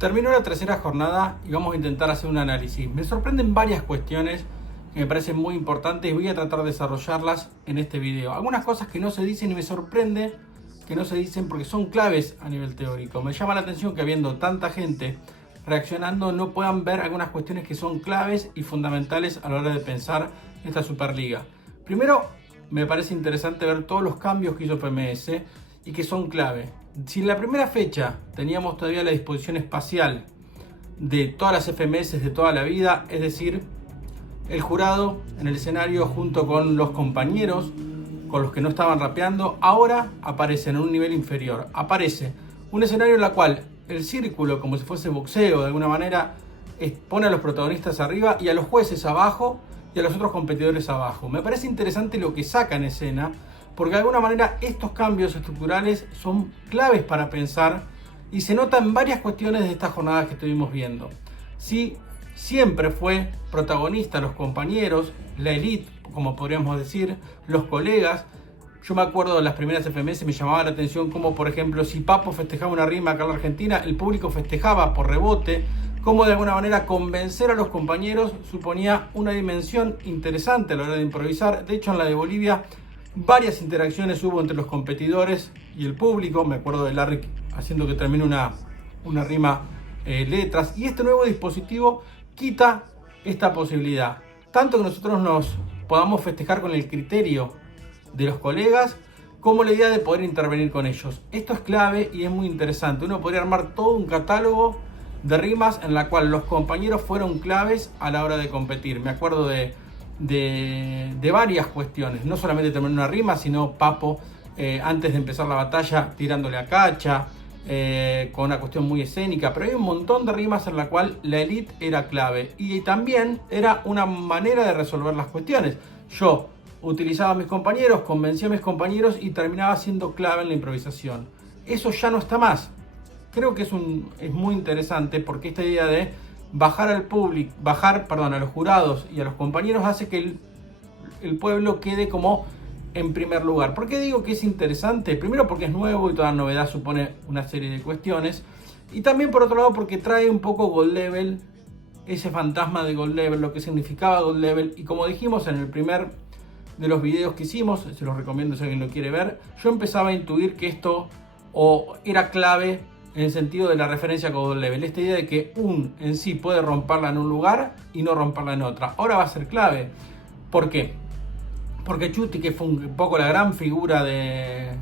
Terminó la tercera jornada y vamos a intentar hacer un análisis. Me sorprenden varias cuestiones que me parecen muy importantes y voy a tratar de desarrollarlas en este video. Algunas cosas que no se dicen y me sorprende que no se dicen porque son claves a nivel teórico. Me llama la atención que habiendo tanta gente reaccionando no puedan ver algunas cuestiones que son claves y fundamentales a la hora de pensar esta Superliga. Primero, me parece interesante ver todos los cambios que hizo FMS y que son clave. Si en la primera fecha teníamos todavía la disposición espacial de todas las FMS de toda la vida, es decir, el jurado en el escenario junto con los compañeros, con los que no estaban rapeando, ahora aparece en un nivel inferior. Aparece un escenario en el cual el círculo, como si fuese boxeo de alguna manera, pone a los protagonistas arriba y a los jueces abajo y a los otros competidores abajo. Me parece interesante lo que saca en escena, porque de alguna manera estos cambios estructurales son claves para pensar y se nota en varias cuestiones de estas jornadas que estuvimos viendo. Sí, siempre fue protagonista los compañeros, la elite, como podríamos decir, los colegas. Yo me acuerdo de las primeras FMS, me llamaba la atención como, por ejemplo, si Papo festejaba una rima acá en la Argentina, el público festejaba por rebote. Cómo de alguna manera convencer a los compañeros suponía una dimensión interesante a la hora de improvisar. De hecho, en la de Bolivia, varias interacciones hubo entre los competidores y el público. Me acuerdo de Larry haciendo que termine una rima letras. Y este nuevo dispositivo quita esta posibilidad. Tanto que nosotros nos podamos festejar con el criterio de los colegas, como la idea de poder intervenir con ellos. Esto es clave y es muy interesante. Uno podría armar todo un catálogo de rimas en la cual los compañeros fueron claves a la hora de competir. Me acuerdo de varias cuestiones, no solamente terminar una rima, sino Papo antes de empezar la batalla tirándole a Cacha, con una cuestión muy escénica, pero hay un montón de rimas en la cual la elite era clave y también era una manera de resolver las cuestiones. Yo utilizaba a mis compañeros, convencía a mis compañeros y terminaba siendo clave en la improvisación. Eso ya no está más. Creo que es muy interesante porque esta idea de bajar al público, a los jurados y a los compañeros hace que el pueblo quede como en primer lugar. ¿Por qué digo que es interesante? Primero porque es nuevo y toda novedad supone una serie de cuestiones. Y también por otro lado porque trae un poco Gold Level, ese fantasma de Gold Level, lo que significaba Gold Level. Y como dijimos en el primer de los videos que hicimos, se los recomiendo si alguien lo quiere ver, yo empezaba a intuir que esto era clave en el sentido de la referencia con Gold Level. Esta idea de que en sí puede romperla en un lugar y no romperla en otra. Ahora va a ser clave. ¿Por qué? Porque Chuti, que fue un poco la gran figura de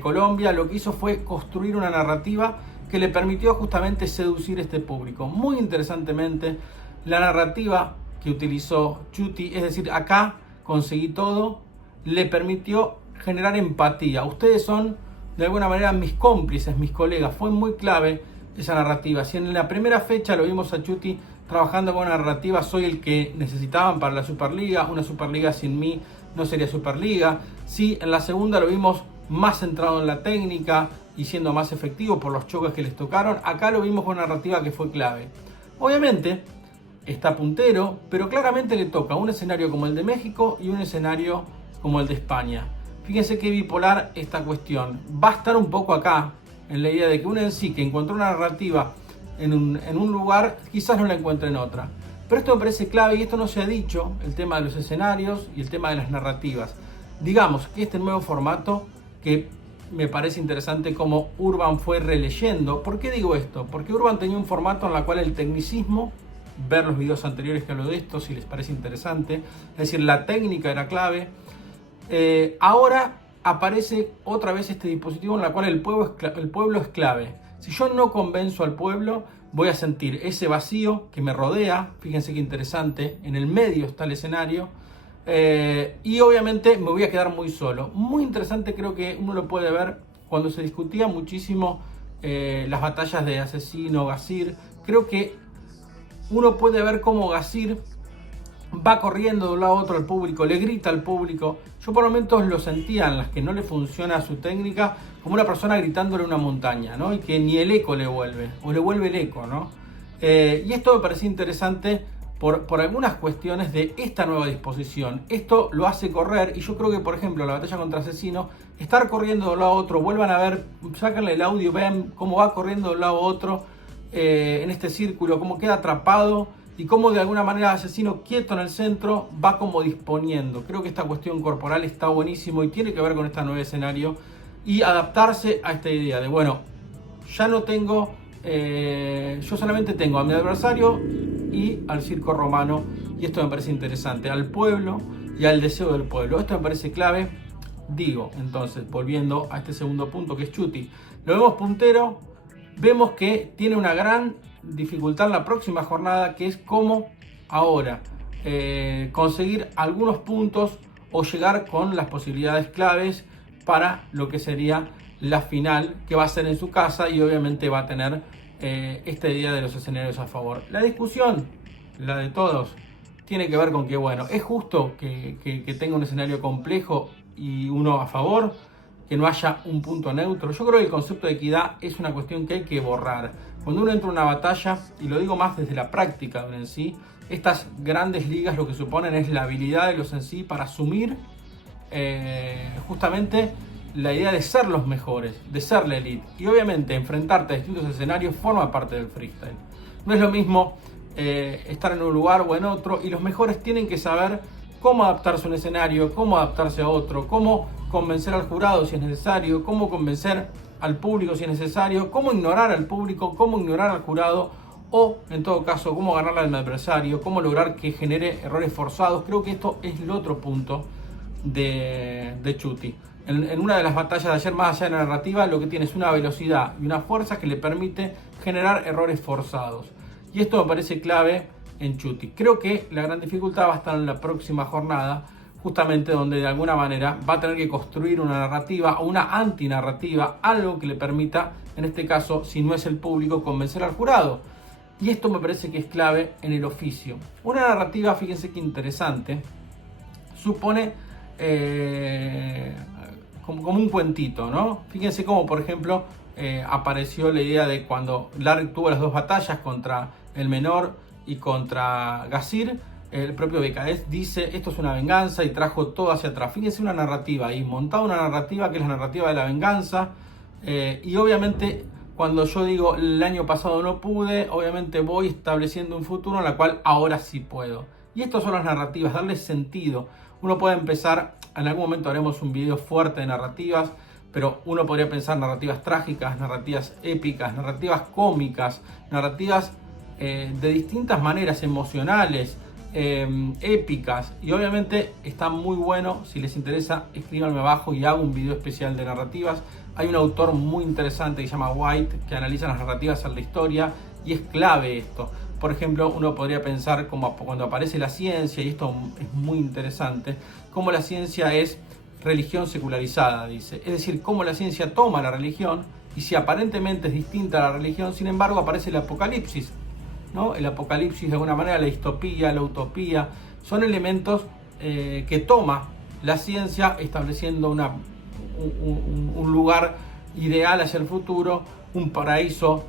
Colombia, lo que hizo fue construir una narrativa que le permitió justamente seducir a este público. Muy interesantemente, la narrativa que utilizó Chuti, es decir, acá conseguí todo, le permitió generar empatía. Ustedes son de alguna manera mis cómplices, mis colegas. Fue muy clave esa narrativa. Si en la primera fecha lo vimos a Chuti trabajando con una narrativa, soy el que necesitaban para la Superliga, una Superliga sin mí no sería Superliga. Si en la segunda lo vimos más centrado en la técnica y siendo más efectivo por los choques que les tocaron, acá lo vimos con una narrativa que fue clave. Obviamente está puntero, pero claramente le toca un escenario como el de México y un escenario como el de España. Fíjense qué bipolar esta cuestión. Va a estar un poco acá, en la idea de que uno en sí, que encontró una narrativa en un lugar, quizás no la encuentre en otra. Pero esto me parece clave y esto no se ha dicho, el tema de los escenarios y el tema de las narrativas. Digamos que este nuevo formato, que me parece interesante como Urban fue releyendo. ¿Por qué digo esto? Porque Urban tenía un formato en el cual el tecnicismo, ver los videos anteriores que hablo de esto, si les parece interesante, es decir, la técnica era clave. Ahora aparece otra vez este dispositivo en el cual el pueblo es clave. Si yo no convenzo al pueblo, voy a sentir ese vacío que me rodea. Fíjense qué interesante, en el medio está el escenario. Y obviamente me voy a quedar muy solo. Muy interesante, creo que uno lo puede ver cuando se discutía muchísimo las batallas de Asesino, Gazir. Creo que uno puede ver cómo Gazir va corriendo de un lado a otro al público, le grita al público. Yo por momentos lo sentía en las que no le funciona su técnica como una persona gritándole a una montaña, ¿no? Y que ni el eco le vuelve, o le vuelve el eco, ¿no? Y esto me parecía interesante por algunas cuestiones de esta nueva disposición. Esto lo hace correr y yo creo que, por ejemplo, la batalla contra Asesino, estar corriendo de un lado a otro, vuelvan a ver, sáquenle el audio, vean cómo va corriendo de un lado a otro, en este círculo, cómo queda atrapado y cómo de alguna manera el asesino quieto en el centro va como disponiendo. Creo que esta cuestión corporal está buenísimo y tiene que ver con este nuevo escenario y adaptarse a esta idea de, bueno, ya no tengo, yo solamente tengo a mi adversario y al circo romano, y esto me parece interesante, al pueblo y al deseo del pueblo. Esto me parece clave. Digo, entonces, volviendo a este segundo punto que es Chuti, lo vemos puntero, vemos que tiene una gran dificultad en la próxima jornada, que es cómo ahora conseguir algunos puntos o llegar con las posibilidades claves para lo que sería la final, que va a ser en su casa y obviamente va a tener esta idea de los escenarios a favor. La discusión, la de todos, tiene que ver con que, bueno, es justo que tenga un escenario complejo y uno a favor, que no haya un punto neutro. Yo creo que el concepto de equidad es una cuestión que hay que borrar. Cuando uno entra en una batalla, y lo digo más desde la práctica en sí, estas grandes ligas lo que suponen es la habilidad de los en sí para asumir justamente la idea de ser los mejores, de ser la elite. Y obviamente enfrentarte a distintos escenarios forma parte del freestyle. No es lo mismo estar en un lugar o en otro, y los mejores tienen que saber cómo adaptarse a un escenario, cómo adaptarse a otro, cómo convencer al jurado si es necesario, cómo convencer al público si es necesario, cómo ignorar al público, cómo ignorar al jurado, o en todo caso cómo ganarle al adversario, cómo lograr que genere errores forzados. Creo que esto es el otro punto de Chuti. En una de las batallas de ayer, más allá de la narrativa, lo que tiene es una velocidad y una fuerza que le permite generar errores forzados. Y esto me parece clave en Chuti. Creo que la gran dificultad va a estar en la próxima jornada, justamente donde de alguna manera va a tener que construir una narrativa o una antinarrativa, algo que le permita, en este caso, si no es el público, convencer al jurado. Y esto me parece que es clave en el oficio. Una narrativa, fíjense qué interesante, supone como un cuentito, ¿no? Fíjense cómo, por ejemplo, apareció la idea de cuando Larry tuvo las dos batallas contra el menor y contra Gazir. El propio BKS dice, esto es una venganza, y trajo todo hacia atrás. Fíjense una narrativa ahí, montada una narrativa que es la narrativa de la venganza. Y obviamente, cuando yo digo el año pasado no pude, obviamente voy estableciendo un futuro en el cual ahora sí puedo. Y estas son las narrativas, darles sentido. Uno puede empezar, en algún momento haremos un video fuerte de narrativas, pero uno podría pensar narrativas trágicas, narrativas épicas, narrativas cómicas, narrativas de distintas maneras, emocionales, épicas, y obviamente está muy bueno. Si les interesa, escríbanme abajo y hago un video especial de narrativas. Hay un autor muy interesante que se llama White, que analiza las narrativas en la historia, y es clave esto. Por ejemplo, uno podría pensar como cuando aparece la ciencia, y esto es muy interesante, cómo la ciencia es religión secularizada, dice. Es decir, cómo la ciencia toma la religión, y si aparentemente es distinta a la religión, sin embargo aparece el apocalipsis, ¿no? El apocalipsis, de alguna manera, la distopía, la utopía, son elementos que toma la ciencia estableciendo un lugar ideal hacia el futuro, un paraíso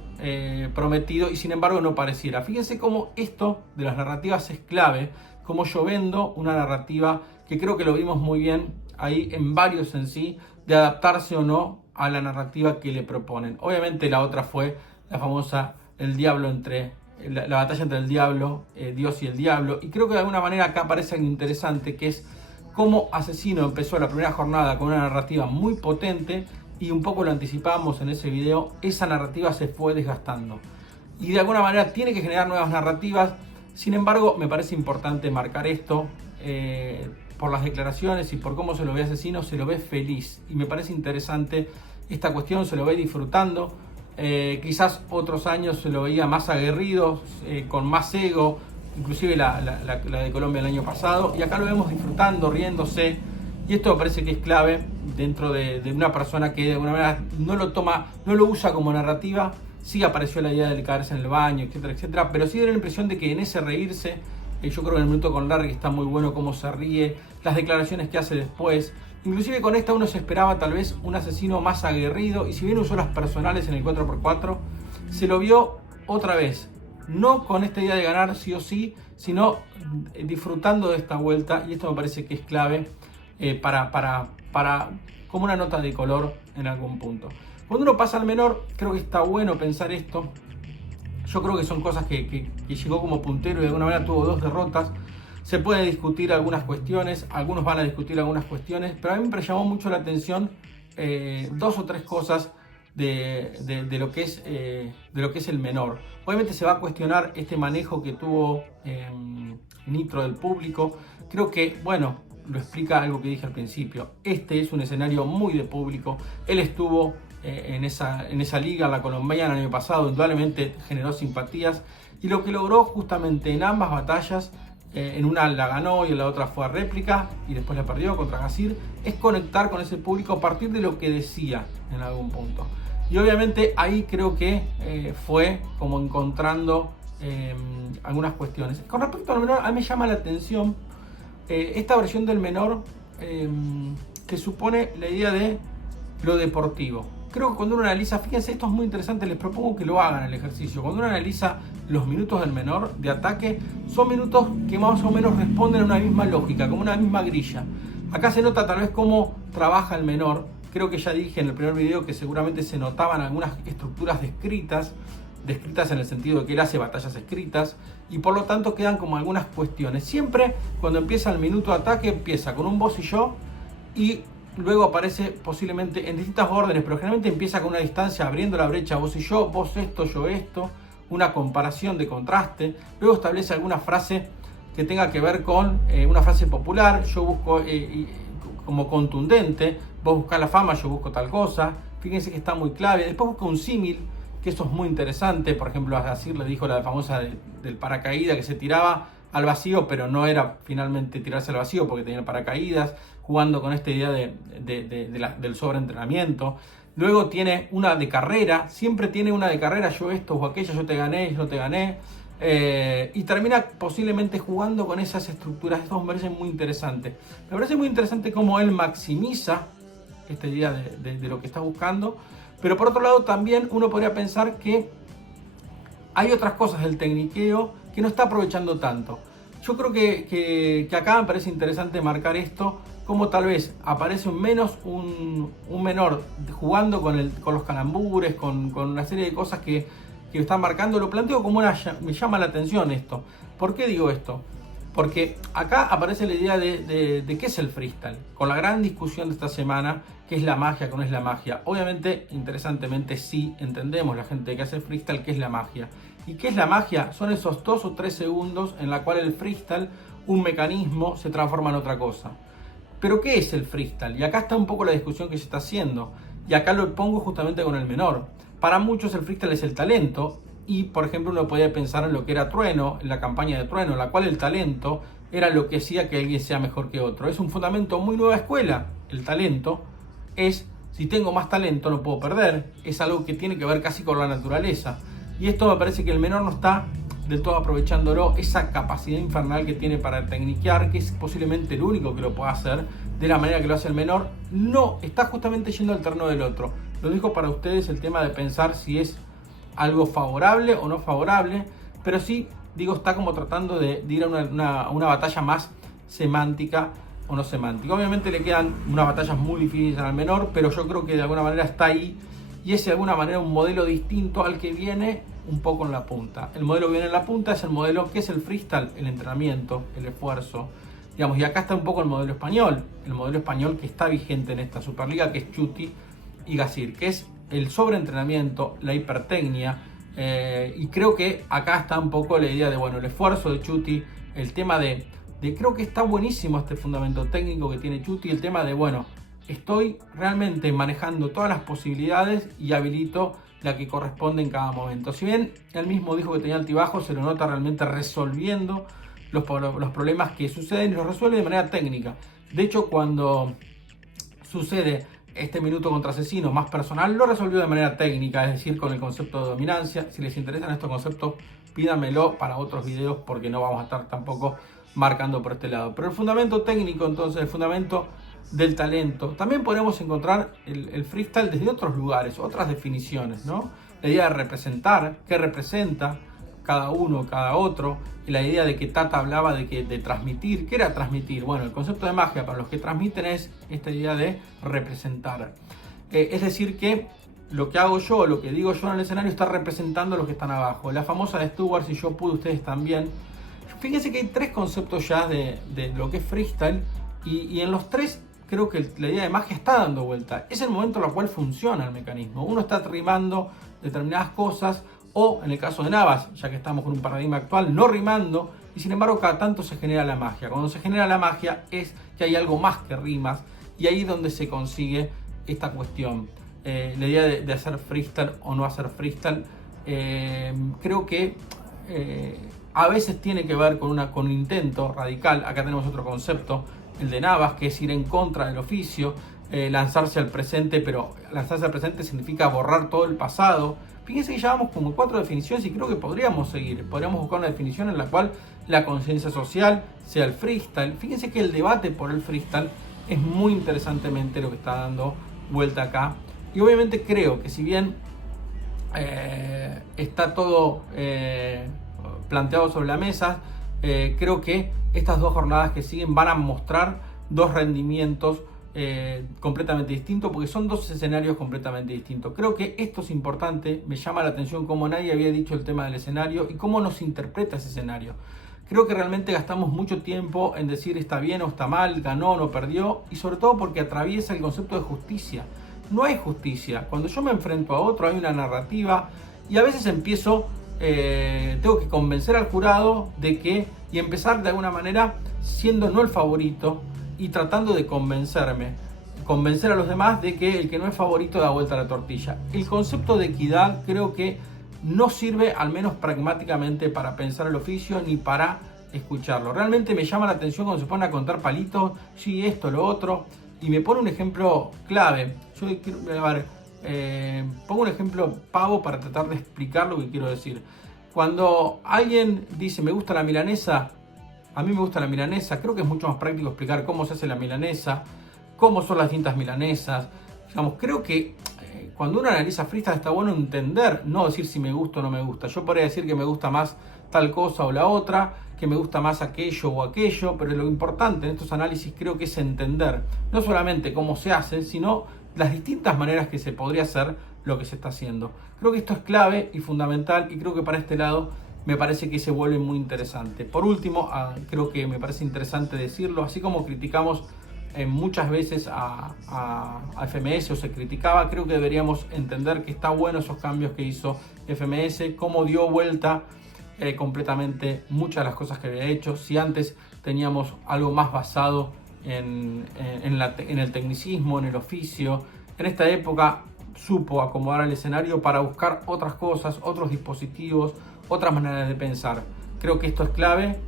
prometido, y sin embargo no pareciera. Fíjense cómo esto de las narrativas es clave, como yo vendo una narrativa que creo que lo vimos muy bien ahí en varios en sí, de adaptarse o no a la narrativa que le proponen. Obviamente la otra fue la famosa la batalla entre el diablo, Dios y el diablo, y creo que de alguna manera acá aparece algo interesante, que es cómo Asesino empezó la primera jornada con una narrativa muy potente, y un poco lo anticipábamos en ese video, esa narrativa se fue desgastando y de alguna manera tiene que generar nuevas narrativas. Sin embargo, me parece importante marcar esto, por las declaraciones y por cómo se lo ve Asesino, se lo ve feliz, y me parece interesante esta cuestión, se lo ve disfrutando. Quizás otros años se lo veía más aguerrido, con más ego, inclusive la de Colombia el año pasado, y acá lo vemos disfrutando, riéndose, y esto me parece que es clave dentro de una persona que de alguna manera no lo usa como narrativa. Sí apareció la idea de caerse en el baño, etcétera, etcétera, pero sí da la impresión de que en ese reírse, yo creo que en el minuto con Larry está muy bueno cómo se ríe, las declaraciones que hace después. Inclusive con esta uno se esperaba tal vez un Asesino más aguerrido, y si bien usó las personales en el 4x4, se lo vio otra vez, no con esta idea de ganar sí o sí, sino disfrutando de esta vuelta, y esto me parece que es clave para como una nota de color en algún punto. Cuando uno pasa al menor, creo que está bueno pensar esto, Yo creo que son cosas que llegó como puntero y de alguna manera tuvo 2 derrotas. Se puede discutir algunas cuestiones, algunos van a discutir algunas cuestiones, pero a mí me llamó mucho la atención 2 o 3 cosas de lo que es el menor. Obviamente se va a cuestionar este manejo que tuvo Nitro del público. Creo que, bueno, lo explica algo que dije al principio. Este es un escenario muy de público. Él estuvo en esa liga, la colombiana, el año pasado, indudablemente generó simpatías. Y lo que logró justamente en ambas batallas, en una la ganó y en la otra fue a réplica y después la perdió contra Gazir, es conectar con ese público a partir de lo que decía en algún punto. Y obviamente ahí creo que fue como encontrando algunas cuestiones. Con respecto al menor, a mí me llama la atención esta versión del menor que supone la idea de lo deportivo. Creo que cuando uno analiza, fíjense, esto es muy interesante, les propongo que lo hagan el ejercicio. Cuando uno analiza los minutos del menor de ataque, son minutos que más o menos responden a una misma lógica, como una misma grilla. Acá se nota tal vez cómo trabaja el menor. Creo que ya dije en el primer video que seguramente se notaban algunas estructuras descritas en el sentido de que él hace batallas escritas, y por lo tanto quedan como algunas cuestiones. Siempre cuando empieza el minuto de ataque, empieza con un vos y yo, y luego aparece posiblemente en distintas órdenes, pero generalmente empieza con una distancia abriendo la brecha vos y yo, vos esto, yo esto, una comparación de contraste. Luego establece alguna frase que tenga que ver con una frase popular. Yo busco como contundente, vos buscás la fama, yo busco tal cosa. Fíjense que está muy clave. Después busca un símil, que eso es muy interesante. Por ejemplo, a Gazir le dijo la famosa del paracaídas, que se tiraba al vacío, pero no era finalmente tirarse al vacío porque tenía paracaídas, jugando con esta idea del sobreentrenamiento. Luego tiene una de carrera, siempre tiene una de carrera, yo esto o aquello, yo te gané, yo no te gané. Y termina posiblemente jugando con esas estructuras. Esto me parece muy interesante. Me parece muy interesante cómo él maximiza esta idea de lo que está buscando. Pero por otro lado también uno podría pensar que hay otras cosas del tecniqueo que no está aprovechando tanto. Yo creo que acá me parece interesante marcar esto, como tal vez aparece un menor jugando con los calambures, con una serie de cosas que están marcando. Lo planteo como me llama la atención esto. ¿Por qué digo esto? Porque acá aparece la idea de qué es el freestyle, con la gran discusión de esta semana, qué es la magia, qué no es la magia. Obviamente, interesantemente, sí entendemos la gente que hace freestyle qué es la magia. ¿Y qué es la magia? Son esos 2 o 3 segundos en la cual el freestyle, un mecanismo, se transforma en otra cosa. Pero ¿qué es el freestyle? Y acá está un poco la discusión que se está haciendo. Y acá lo pongo justamente con el menor. Para muchos el freestyle es el talento. Y por ejemplo uno podía pensar en lo que era Trueno, en la campaña de Trueno, en la cual el talento era lo que hacía que alguien sea mejor que otro. Es un fundamento muy nueva escuela. El talento es, si tengo más talento no puedo perder. Es algo que tiene que ver casi con la naturaleza. Y esto me parece que el menor no está del todo aprovechándolo, esa capacidad infernal que tiene para tecniquear, que es posiblemente el único que lo pueda hacer de la manera que lo hace el menor. No, está justamente yendo al terreno del otro. Lo dejo para ustedes el tema de pensar si es algo favorable o no favorable, pero sí, digo, está como tratando de ir a una batalla más semántica o no semántica. Obviamente le quedan unas batallas muy difíciles al menor, pero yo creo que de alguna manera está ahí, y es de alguna manera un modelo distinto al que viene un poco en la punta. El modelo que viene en la punta es el modelo que es el freestyle, el entrenamiento, el esfuerzo, digamos, y acá está un poco el modelo español que está vigente en esta Superliga, que es Chuti y Gazir, que es el sobreentrenamiento, la hipertecnia, y creo que acá está un poco la idea de, bueno, el esfuerzo de Chuti, el tema de creo que está buenísimo este fundamento técnico que tiene Chuti, el tema de, bueno, estoy realmente manejando todas las posibilidades y habilito la que corresponde en cada momento. Si bien él mismo dijo que tenía altibajos, se lo nota realmente resolviendo los problemas que suceden y los resuelve de manera técnica. De hecho, cuando sucede este minuto contra Asesino más personal, lo resolvió de manera técnica, es decir, con el concepto de dominancia. Si les interesan estos conceptos, pídamelo para otros videos porque no vamos a estar tampoco marcando por este lado. Pero el fundamento técnico, entonces, el fundamento del talento, también podemos encontrar el freestyle desde otros lugares, otras definiciones, ¿no? La idea de representar, qué representa cada uno, cada otro, y la idea de que Tata hablaba de transmitir. ¿Qué era transmitir? Bueno, el concepto de magia para los que transmiten es esta idea de representar. Es decir que lo que hago yo, lo que digo yo en el escenario está representando a los que están abajo. La famosa de Stewart, si yo pude, ustedes también. Fíjense que hay 3 conceptos ya de lo que es freestyle y en los 3 creo que la idea de magia está dando vuelta. Es el momento en el cual funciona el mecanismo. Uno está rimando determinadas cosas o, en el caso de Navas, ya que estamos con un paradigma actual, no rimando, y sin embargo cada tanto se genera la magia. Cuando se genera la magia es que hay algo más que rimas y ahí es donde se consigue esta cuestión. La idea de hacer freestyle o no hacer freestyle, creo que a veces tiene que ver con un intento radical. Acá tenemos otro concepto, el de Navas, que es ir en contra del oficio, lanzarse al presente, pero lanzarse al presente significa borrar todo el pasado. Fíjense que llevamos como 4 definiciones y creo que podríamos buscar una definición en la cual la conciencia social sea el freestyle. Fíjense que el debate por el freestyle es muy interesantemente lo que está dando vuelta acá. Y obviamente creo que si bien está todo planteado sobre la mesa, creo que estas 2 jornadas que siguen van a mostrar 2 rendimientos completamente distintos, porque son 2 escenarios completamente distintos. Creo que esto es importante, me llama la atención cómo nadie había dicho el tema del escenario y cómo nos interpreta ese escenario. Creo que realmente gastamos mucho tiempo en decir está bien o está mal, ganó o no perdió, y sobre todo porque atraviesa el concepto de justicia. No hay justicia. Cuando yo me enfrento a otro hay una narrativa y a veces tengo que convencer al jurado de que, y empezar de alguna manera siendo no el favorito y tratando de convencer a los demás de que el que no es favorito da vuelta a la tortilla. El concepto de equidad creo que no sirve, al menos pragmáticamente, para pensar el oficio ni para escucharlo. Realmente me llama la atención cuando se ponen a contar palitos, sí, esto, lo otro, y me pone un ejemplo clave. Yo pongo un ejemplo pavo para tratar de explicar lo que quiero decir. Cuando alguien dice me gusta la milanesa, a mí me gusta la milanesa, creo que es mucho más práctico explicar cómo se hace la milanesa, cómo son las distintas milanesas. Digamos, creo que cuando uno analiza freestyle está bueno entender, no decir si me gusta o no me gusta. Yo podría decir que me gusta más tal cosa o la otra, que me gusta más aquello o aquello, pero lo importante en estos análisis creo que es entender no solamente cómo se hace, sino las distintas maneras que se podría hacer lo que se está haciendo. Creo que esto es clave y fundamental y creo que para este lado me parece que se vuelve muy interesante. Por último, creo que me parece interesante decirlo, así como criticamos muchas veces a FMS o se criticaba, creo que deberíamos entender que está bueno esos cambios que hizo FMS, cómo dio vuelta completamente muchas de las cosas que había hecho. Si antes teníamos algo más basado en el tecnicismo, en el oficio, en esta época supo acomodar el escenario para buscar otras cosas, otros dispositivos, otras maneras de pensar. Creo que esto es clave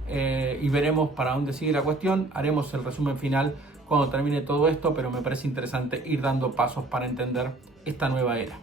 y veremos para dónde sigue la cuestión. Haremos el resumen final cuando termine todo esto, pero me parece interesante ir dando pasos para entender esta nueva era.